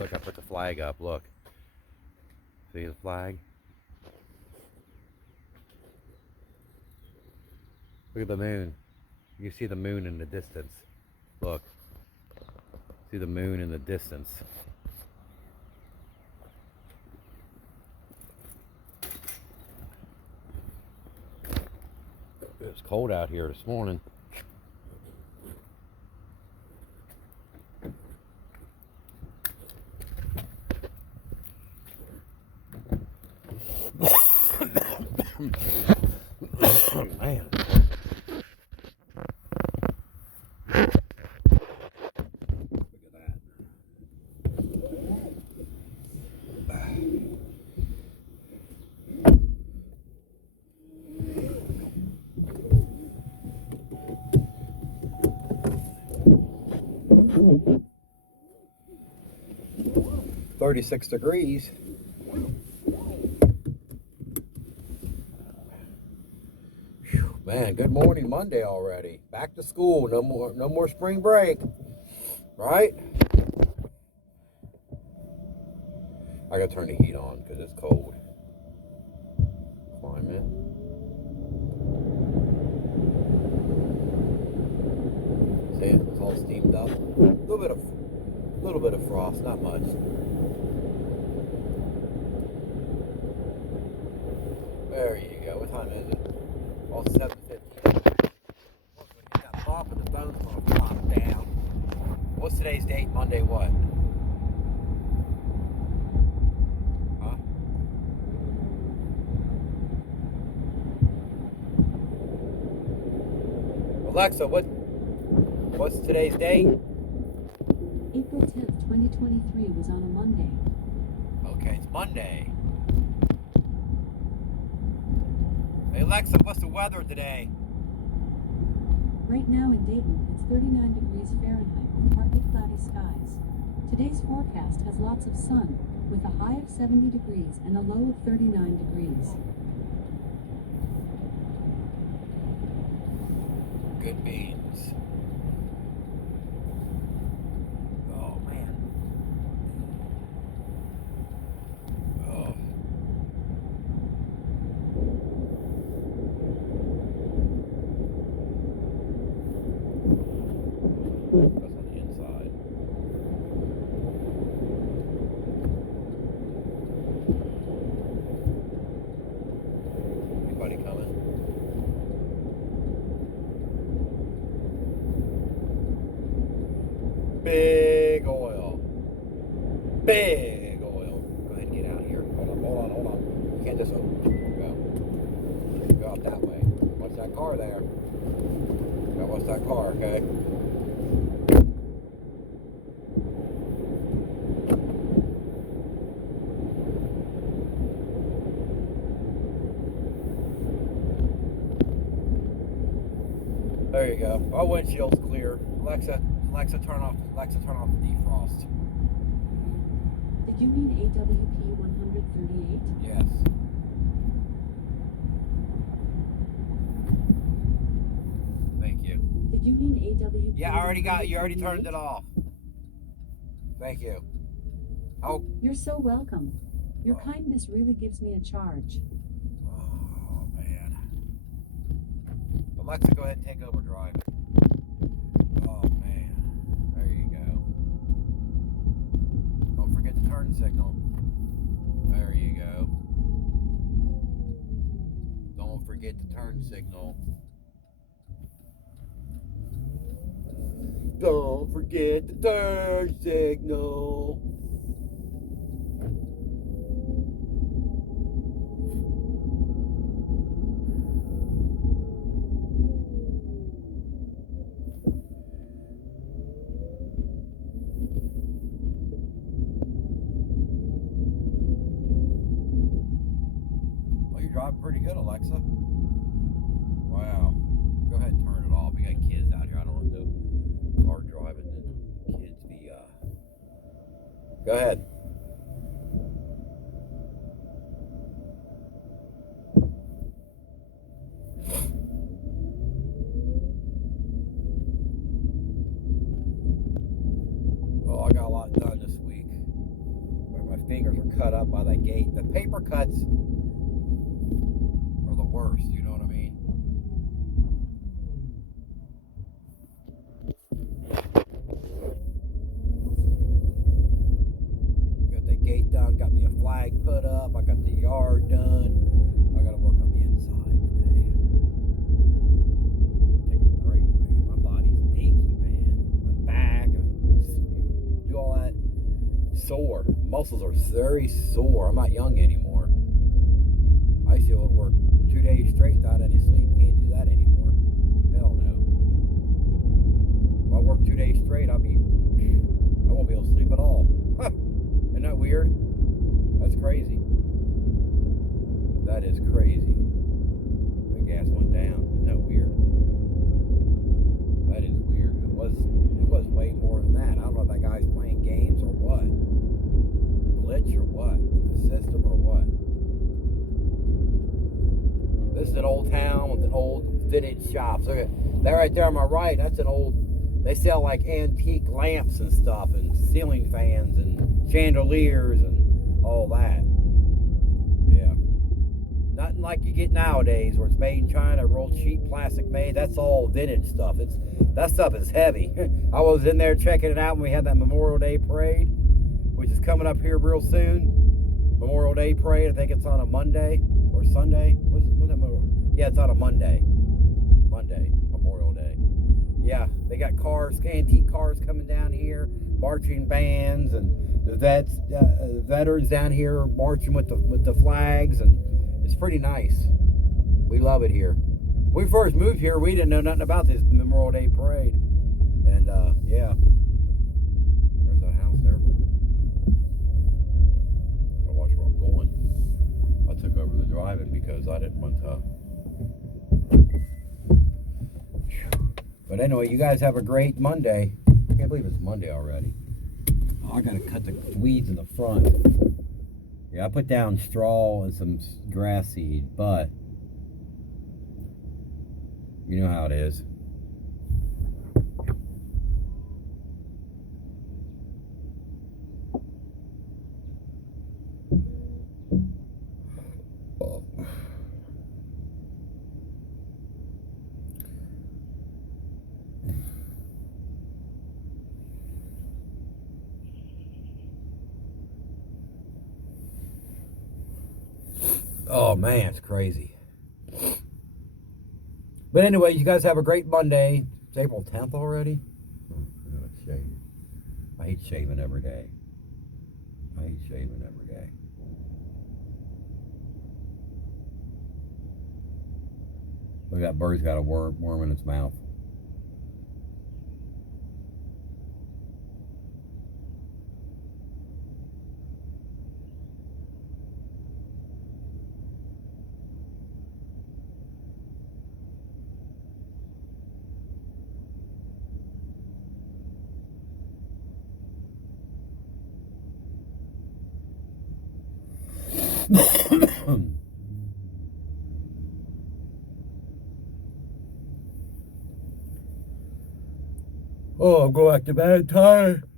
Look, I put the flag up. Look. See the flag? Look at the moon. You see the moon in the distance. Look. See the moon in the distance. It was cold out here this morning. Man. 36 degrees. Whew, man, good morning Monday already. Back to school. No more spring break. Right? I gotta turn the heat on because it's cold. Climate. See, it's all steamed up. A little bit of frost, not much. There you go. What time is it? All 7:50. That pop and the phone's gonna flop down. What's today's date? Monday what? Huh? Alexa, what's today's date? April 10th, 2023 was on a Monday. Okay, it's Monday. Hey Alexa, what's the weather today? Right now in Dayton, it's 39 degrees Fahrenheit with partly cloudy skies. Today's forecast has lots of sun, with a high of 70 degrees and a low of 39 degrees. Good beans. Oh man. Oh. That's on the inside. Anybody coming? Big oil. Big oil. Go ahead and get out of here. Hold on. You can't just go. Go out that way. Watch that car there. Gotta watch that car, okay? There you go. Our windshield's clear. Alexa, turn off the defrost. Did you mean AWP 138? Yes. Thank you. Did you mean AWP? Yeah, you already turned it off. Thank you. Oh. You're so welcome. Your kindness really gives me a charge. Oh, man. Alexa, go ahead and take over driving. Oh, man. There you go. Don't forget the turn signal. There you go. Don't forget the turn signal. Don't forget the turn signal. Well, you're driving pretty good, Alexa. Wow. Go ahead and turn it off. We got kids out here. I don't want to do car driving and kids be Go ahead. Well, I got a lot done this fingers are cut up by that gate. The paper cuts are the worst, you know what I mean? Got the gate done, got me a flag put up, I got the yard done. I gotta work on the inside today. Take a break, man. My body's achy, man. My back, I do all that. Sore. Muscles are very sore. I'm not young anymore. I used to be able to work 2 days straight without any sleep. Can't do that anymore. Hell no. If I work 2 days straight, I won't be able to sleep at all. Huh. Isn't that weird? That's crazy. That is crazy. My gas went down. Isn't that weird? That is weird. It was way more than that. I don't know if that guy's playing games or what. Glitch or what? The system or what? This is an old town with an old vintage shops. Look at that right there on my right. That's an old. They sell like antique lamps and stuff, and ceiling fans and chandeliers and all that. Yeah, nothing like you get nowadays, where it's made in China, real cheap plastic made. That's all vintage stuff. That stuff is heavy. I was in there checking it out when we had that Memorial Day parade, which is coming up here real soon. Memorial Day parade. I think it's on a Monday or Sunday. Was that Memorial? Yeah, it's on a Monday. Memorial Day. Yeah, they got cars, antique cars coming down here, marching bands, and the veterans down here marching with the flags, and it's pretty nice. We love it here. When we first moved here, we didn't know nothing about this Memorial Day parade, and yeah, there's that house there. I'll watch where I'm going. I took over the driving because I didn't want to. But anyway, you guys have a great Monday. I can't believe it's Monday already. Oh, I gotta cut the weeds in the front. Yeah, I put down straw and some grass seed, but you know how it is. Oh man, it's crazy. But anyway, you guys have a great Monday. It's April 10th already. I gotta shave. I hate shaving every day. Look, that bird's got a worm in its mouth. Oh, I'm going back to bed tired.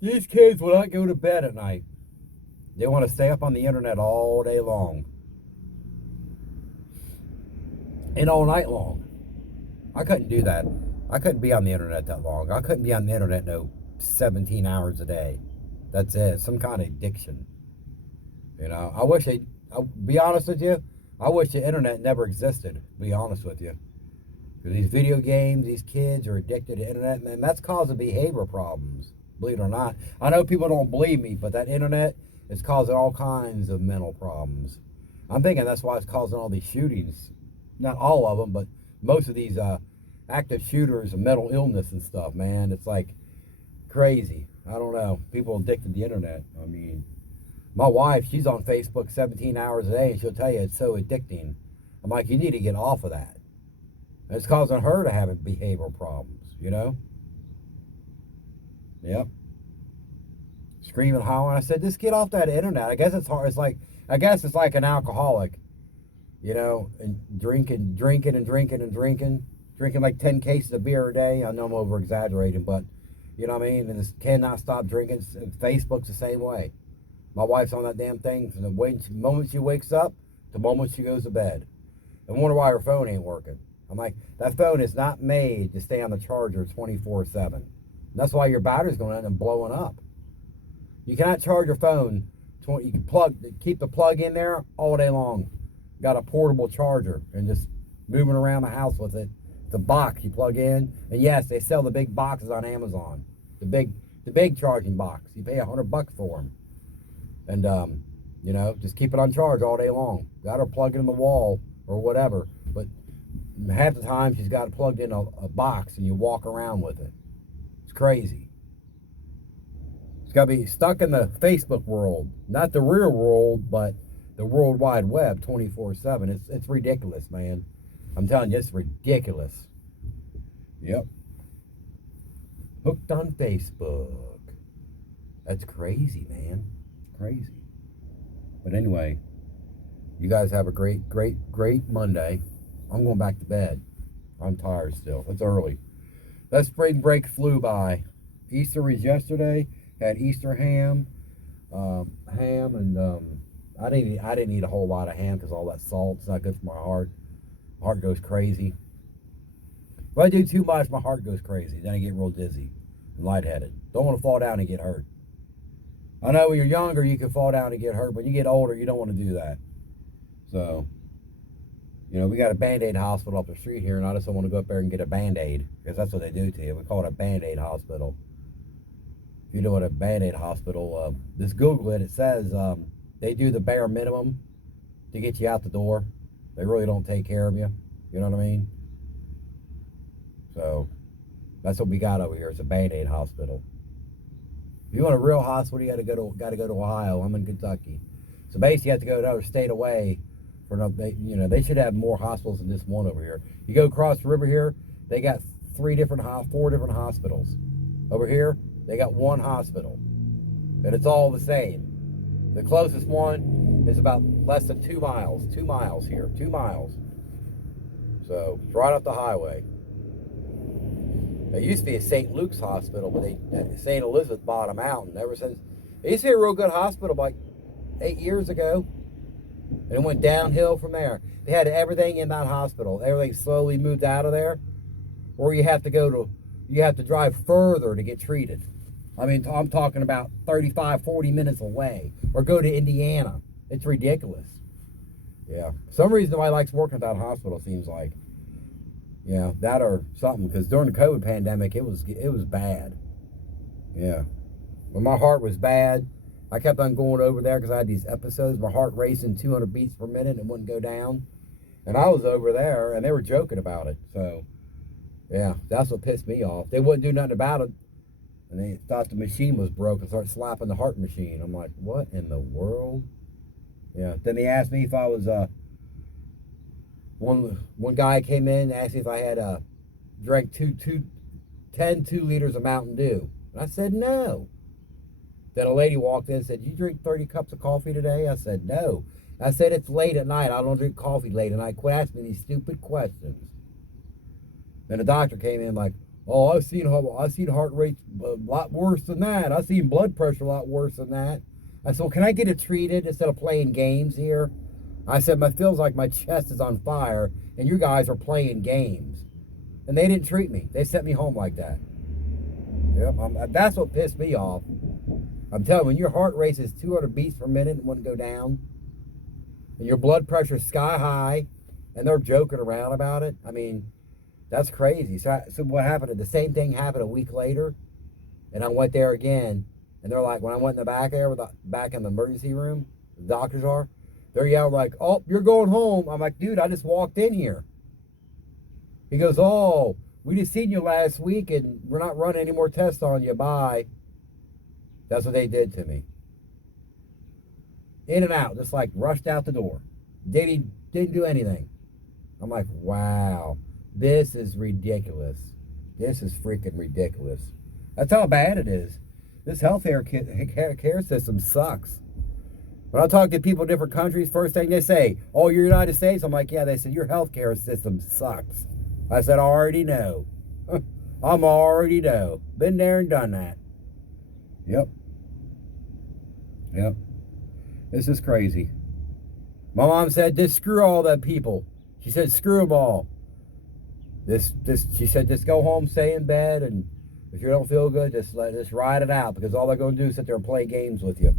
These kids will not go to bed at night. They want to stay up on the internet all day long. And all night long. I couldn't do that. I couldn't be on the internet that long. I couldn't be on the internet 17 hours a day. That's it. Some kind of addiction. You know, I'll be honest with you, I wish the internet never existed, to be honest with you. These video games, these kids are addicted to the internet, and that's causing behavior problems, believe it or not. I know people don't believe me, but that internet is causing all kinds of mental problems. I'm thinking that's why it's causing all these shootings. Not all of them, but most of these active shooters and mental illness and stuff, man. It's like crazy. I don't know. People addicted to the internet. I mean, my wife, she's on Facebook 17 hours a day, and she'll tell you it's so addicting. I'm like, you need to get off of that. And it's causing her to have behavioral problems, you know? Yep. Screaming, hollering. I said, just get off that internet. I guess it's hard. I guess it's like an alcoholic, you know, and drinking like 10 cases of beer a day. I know I'm over exaggerating, but you know what I mean? And just cannot stop drinking. Facebook's the same way. My wife's on that damn thing from the moment she wakes up to the moment she goes to bed. And wonder why her phone ain't working. I'm like, that phone is not made to stay on the charger 24/7. That's why your battery's going to end up blowing up. You cannot charge your phone. You can keep the plug in there all day long. Got a portable charger and just moving around the house with it. It's a box you plug in, and yes, they sell the big boxes on Amazon. The big charging box. You pay $100 for them, and just keep it on charge all day long. Got her plugged in the wall or whatever, but half the time she's got it plugged in a box, and you walk around with it. It's crazy. It's got to be stuck in the Facebook world, not the real world, but the World Wide Web 24/7. It's ridiculous, man. I'm telling you, it's ridiculous. Yep. Hooked on Facebook. That's crazy, man. Crazy. But anyway, you guys have a great Monday. I'm going back to bed. I'm tired still. It's early. That spring break flew by. Easter was yesterday. Had Easter ham, and I didn't eat a whole lot of ham because all that salt's not good for my heart. My heart goes crazy. If I do too much, my heart goes crazy. Then I get real dizzy and lightheaded. Don't want to fall down and get hurt. I know when you're younger you can fall down and get hurt, but when you get older you don't want to do that. So, we got a Band-Aid hospital up the street here, and I just don't want to go up there and get a Band-Aid because that's what they do to you. We call it a Band-Aid hospital. If you know what a Band-Aid hospital, just Google it. It says they do the bare minimum to get you out the door. They really don't take care of you. You know what I mean? So that's what we got over here. It's a Band-Aid hospital. If you want a real hospital, you got to go to Ohio. I'm in Kentucky. So basically, you have to go another state away for another. They should have more hospitals than this one over here. You go across the river here, they got 4 different hospitals. Over here, they got 1 hospital, and it's all the same. The closest one is about less than 2 miles. 2 miles here, 2 miles. So it's right off the highway. It used to be a St. Luke's hospital, but St. Elizabeth bought them out, and ever since, it used to be a real good hospital like 8 years ago, and it went downhill from there. They had everything in that hospital. Everything slowly moved out of there, or you have to drive further to get treated. I mean, I'm talking about 35, 40 minutes away, or go to Indiana. It's ridiculous. Yeah, for some reason nobody likes working at that hospital, seems like. Yeah, that or something, because during the COVID pandemic, it was bad. Yeah. When my heart was bad, I kept on going over there because I had these episodes, my heart racing 200 beats per minute and it wouldn't go down. And I was over there, and they were joking about it. So, yeah, that's what pissed me off. They wouldn't do nothing about it. And they thought the machine was broke and started slapping the heart machine. I'm like, what in the world? Yeah. Then they asked me if I was, one guy came in and asked me if I had drank 10 2-liters of Mountain Dew. And I said, no. Then a lady walked in and said, you drink 30 cups of coffee today? I said, no. I said, it's late at night. I don't drink coffee late at night. Quit asking me these stupid questions. Then the doctor came in like, oh, I've seen heart rate a lot worse than that. I've seen blood pressure a lot worse than that. I said, well, can I get it treated instead of playing games here? I said, it feels like my chest is on fire, and you guys are playing games. And they didn't treat me. They sent me home like that. Yep, that's what pissed me off. I'm telling you, when your heart races 200 beats per minute and wouldn't go down, and your blood pressure's sky high, and they're joking around about it, I mean, that's crazy. So what happened? The same thing happened a week later, and I went there again, and they're like, when I went in the back there, back in the emergency room, the doctors are, they're yelling like, oh, you're going home. I'm like, dude, I just walked in here. He goes, oh, we just seen you last week, and we're not running any more tests on you. Bye. That's what they did to me. In and out, just like rushed out the door. Didn't do anything. I'm like, wow, this is ridiculous. This is freaking ridiculous. That's how bad it is. This healthcare care system sucks. When I talk to people in different countries, first thing they say, oh, you're United States? I'm like, yeah. They said, your healthcare system sucks. I said, I already know. I'm already know. Been there and done that. Yep. This is crazy. My mom said, just screw all the people. She said, screw them all. She said, just go home, stay in bed, and if you don't feel good, just ride it out, because all they're going to do is sit there and play games with you.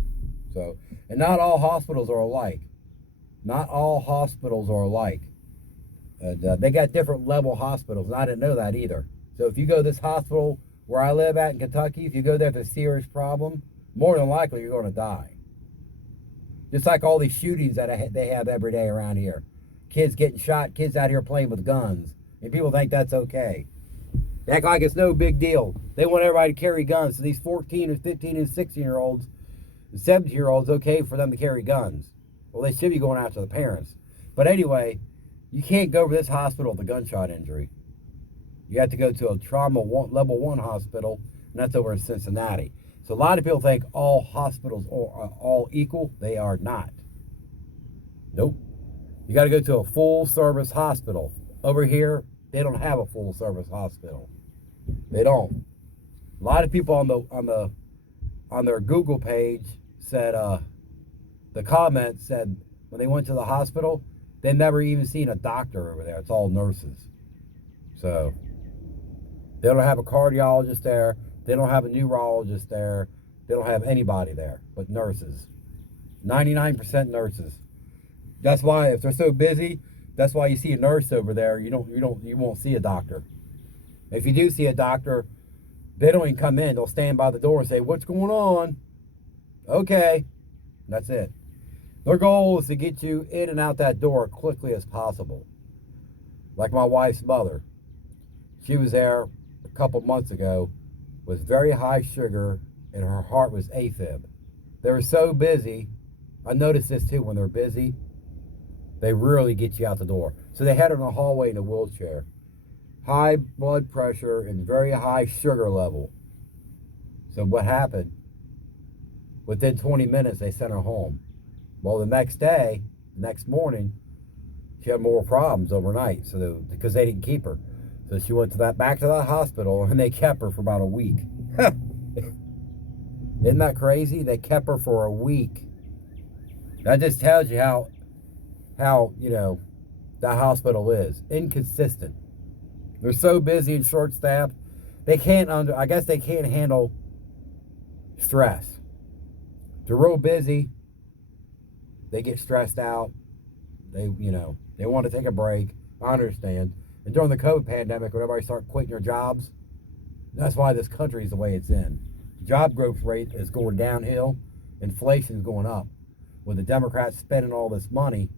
So, and not all hospitals are alike. Not all hospitals are alike. And they got different level hospitals, and I didn't know that either. So if you go to this hospital where I live at in Kentucky, if you go there with a serious problem, more than likely you're going to die. Just like all these shootings that they have every day around here. Kids getting shot, kids out here playing with guns. And people think that's okay. They act like it's no big deal. They want everybody to carry guns. So these 14 and 15 and 16-year-olds and 17-year-olds, okay for them to carry guns. Well, they should be going after the parents. But anyway, you can't go to this hospital with a gunshot injury. You have to go to a level 1 hospital, and that's over in Cincinnati. So a lot of people think all hospitals are all equal. They are not. Nope. You got to go to a full-service hospital. Over here, they don't have a full-service hospital. They don't. A lot of people on their Google page said the comments said when they went to the hospital, they never even seen a doctor over there. It's all nurses. So they don't have a cardiologist there. They don't have a neurologist there. They don't have anybody there but nurses. 99% nurses. That's why if they're so busy, that's why you see a nurse over there. You won't see a doctor. If you do see a doctor, they don't even come in. They'll stand by the door and say, "What's going on?" Okay. That's it. Their goal is to get you in and out that door quickly as possible. Like my wife's mother. She was there a couple months ago with very high sugar, and her heart was AFib. They were so busy. I noticed this too, when they're busy, they really get you out the door. So they had her in the hallway in a wheelchair. High blood pressure and very high sugar level. So what happened? Within 20 minutes, they sent her home. Well, the next morning, she had more problems overnight, because they didn't keep her. So she went back to the hospital, and they kept her for about a week. Isn't that crazy? They kept her for a week. That just tells you how that hospital is. Inconsistent. They're so busy and short-staffed. I guess they can't handle stress. They're real busy. They get stressed out. They want to take a break. I understand. And during the COVID pandemic, when everybody started quitting their jobs, that's why this country is the way it's in. Job growth rate is going downhill. Inflation is going up. With the Democrats spending all this money,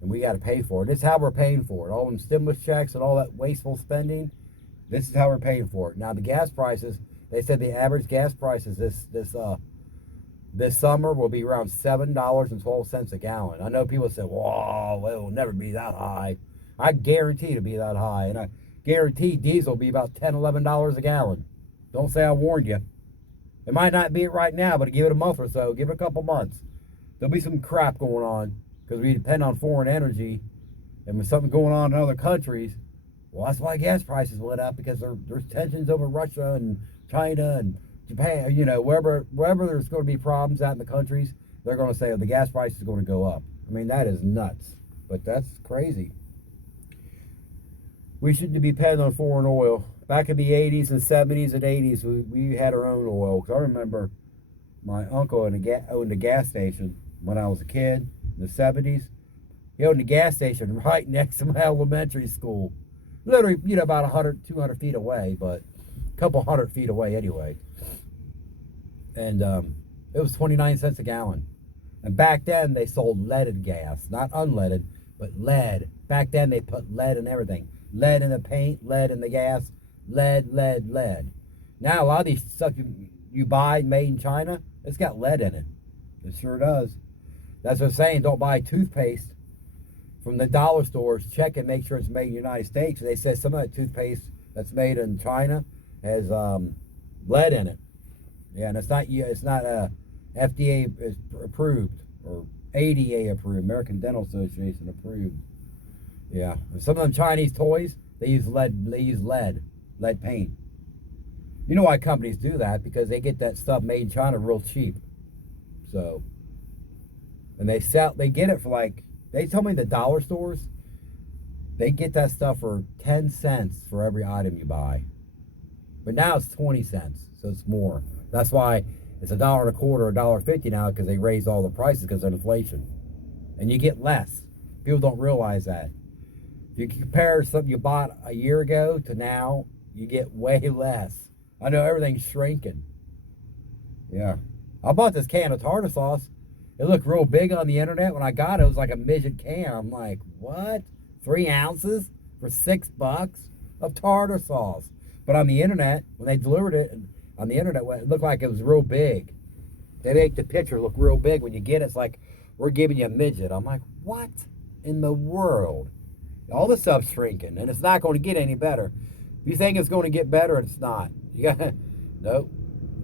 and we got to pay for it. This is how we're paying for it. All them stimulus checks and all that wasteful spending, this is how we're paying for it. Now, the gas prices, they said the average gas prices this summer will be around $7.12 a gallon. I know people say, "Whoa, it will never be that high." I guarantee it'll be that high, and I guarantee diesel will be about $10, $11 a gallon. Don't say I warned you. It might not be it right now, but give it a month or so. Give it a couple months. There'll be some crap going on because we depend on foreign energy, and with something going on in other countries, well, that's why gas prices went up, because there's tensions over Russia and China and Japan. Wherever there's going to be problems out in the countries, they're going to say, the gas price is going to go up. I mean, that is nuts, but that's crazy. We shouldn't be depending on foreign oil. Back in the 80s and 70s and 80s, we had our own oil. Because I remember my uncle owned a gas station when I was a kid in the 70s. He owned a gas station right next to my elementary school. Literally, about 100, 200 feet away, but a couple 100 feet away anyway. And it was 29 cents a gallon. And back then, they sold leaded gas. Not unleaded, but lead. Back then, they put lead in everything. Lead in the paint, lead in the gas, lead. Now, a lot of these stuff you buy made in China, it's got lead in it. It sure does. That's what I'm saying. Don't buy toothpaste from the dollar stores. Check it, make sure it's made in the United States. They say some of that toothpaste that's made in China has lead in it. Yeah, and it's not FDA approved or ADA approved, American Dental Association approved. Yeah, and some of them Chinese toys, they use lead paint. You know why companies do that? Because they get that stuff made in China real cheap. So And they get it for like, they told me the dollar stores, they get that stuff for 10 cents for every item you buy. But now it's 20 cents, so it's more. That's why it's $1.25, $1.50 now, because they raised all the prices because of inflation. And you get less. People don't realize that. If you compare something you bought a year ago to now, you get way less. I know everything's shrinking. Yeah. I bought this can of tartar sauce. It looked real big on the internet. When I got it, it was like a midget can. I'm like, what? 3 ounces for $6 of tartar sauce. But on the internet, when they delivered it on the internet, it looked like it was real big. They make the picture look real big. When you get it, it's like, we're giving you a midget. I'm like, what in the world? All this stuff's shrinking, and it's not going to get any better. If you think it's going to get better, it's not. You got nope.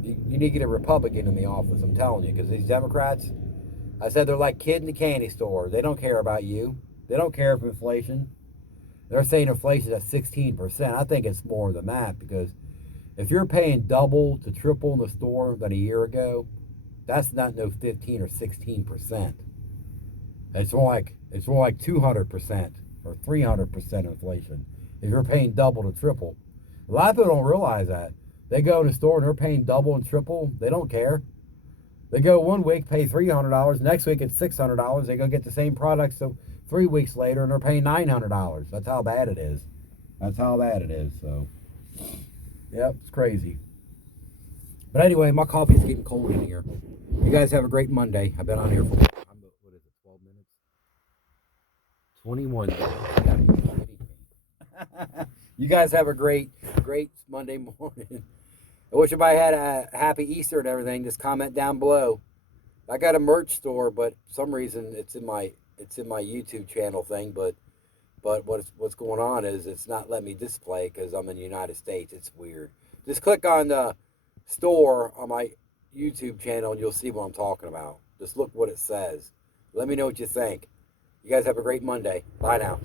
You need to get a Republican in the office. I'm telling you, because these Democrats, I said they're like kid in the candy store. They don't care about you. They don't care for inflation. They're saying inflation is at 16%. I think it's more than that, because if you're paying double to triple in the store than a year ago, that's not no 15 or 16%. It's more like 200% or 300% inflation. If you're paying double to triple, a lot of people don't realize that. They go in the store and they're paying double and triple. They don't care. They go one week, pay $300. Next week it's $600. They go get the same products, so 3 weeks later, and they're paying $900. That's how bad it is. That's how bad it is. So, yep, it's crazy. But anyway, my coffee's getting cold in here. You guys have a great Monday. I've been on here for, what is it, 12 minutes? 21 minutes. You gotta be kidding me. You guys have a great Monday morning. I wish everybody had a happy Easter and everything. Just comment down below. I got a merch store, but for some reason it's in my YouTube channel thing. But what's going on is it's not letting me display because I'm in the United States. It's weird. Just click on the store on my YouTube channel and you'll see what I'm talking about. Just look what it says. Let me know what you think. You guys have a great Monday. Bye now.